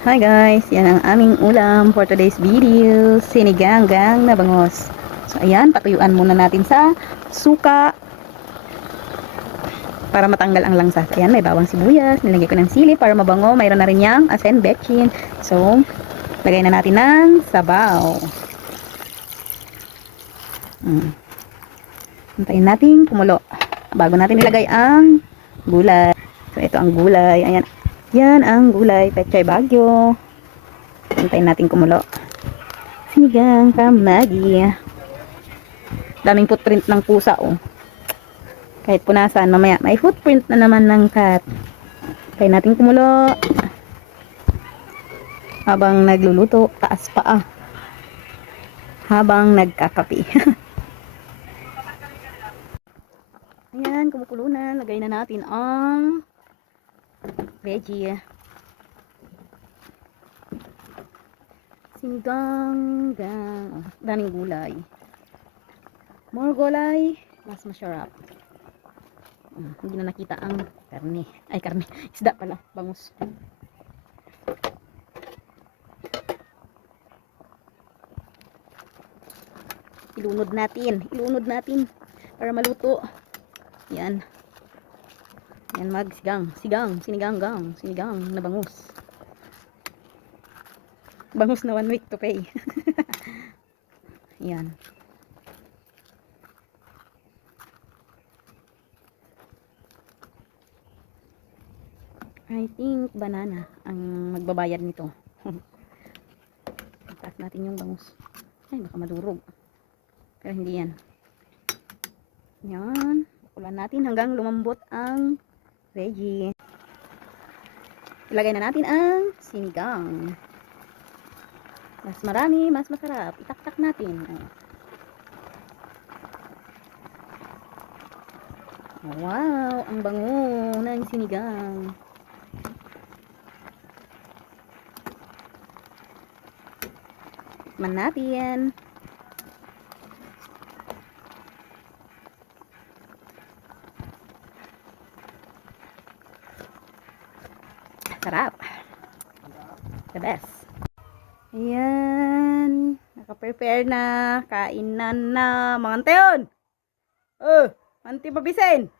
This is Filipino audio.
Hi guys, yan ang aming ulam for today's video, sinigang-gang na bangos. So ayan, patuyuan muna natin sa suka para matanggal ang langsa. Ayan, may bawang sibuyas, nilagay ko ng sili para mabango, mayroon na rin yang asin, betchin. So, lagay na natin ng sabaw. Hintayin natin kumulo bago natin ilagay ang gulay. So ito ang gulay, ayan. Yan ang gulay, pechay bagyo. Hintayin natin kumulo. Sinigang kamagi. Daming footprint ng pusa, oh. Kahit punasan, mamaya may footprint na naman ng cat. Hintayin natin kumulo. Habang nagluluto, taas pa ah. Habang nagkakapi. Ayan, kumukulo na. Lagay na natin ang veggie. Sinigang, gang. Daming gulay. More gulay, mas masarap. Hindi na nakita ang karne. Ay, karne. Isda pala. Bangus. Ilunod natin. Ilunod natin. Para maluto. Yan. Yan, magsigang. Sigang. Sinigang-gang. Sinigang na bangus. Bangus na 1 week to pay. Yan. I think banana ang magbabayad nito. Taas natin yung bangus. Ay, baka madurog. Pero hindi yan. Yan. Bakulan natin hanggang lumambot ang veggie. Ilagay na natin ang sinigang. Mas marami, mas masarap. Itaktak natin. Wow, ang bango ng sinigang. Tikman natin. Sarap. The best. Ayan. Naka-prepare na. Kainan na. Mga anteon. Oh, anti pabisin.